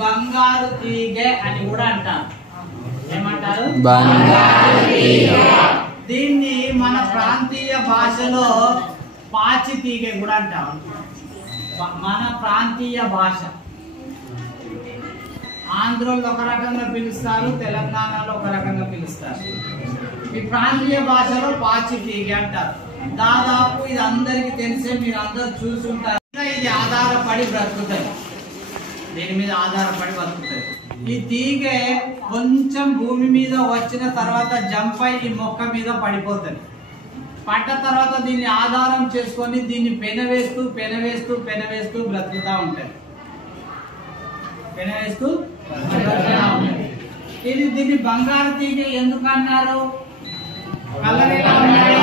బంగారు తీగె అని కూడా అంటారు. ఏమంటారు? దీన్ని మన ప్రాంతీయ భాషలో పాచి తీగె కూడా అంటారు. మన ప్రాంతీయ భాష ఆంధ్రలో ఒక రకంగా పిలుస్తారు, తెలంగాణలో ఒక రకంగా పిలుస్తారు. ఈ ప్రాంతీయ భాషలో పాచి తీగె అంటారు. దాదాపు ఇది అందరికి తెలిసే, మీరు అందరు చూసుంటారు. ఇది ఆధారపడి బ్రతుకుతాయి, దీని మీద ఆధారపడి బతుకుతాయి. ఈ తీగె కొంచెం భూమి మీద వచ్చిన తర్వాత జంప్ అయి ఈ మొక్క మీద పడిపోతుంది. పడ్డ తర్వాత దీన్ని ఆధారం చేసుకొని దీన్ని పెనవేస్తూ పెనవేస్తూ పెనవేస్తూ బ్రతుకుతా ఉంటాయి. పెనవేస్తూ ఇది దీన్ని బంగారు తీగ ఎందుకు అన్నారు? కలర్ ఎలా ఉన్నాయి?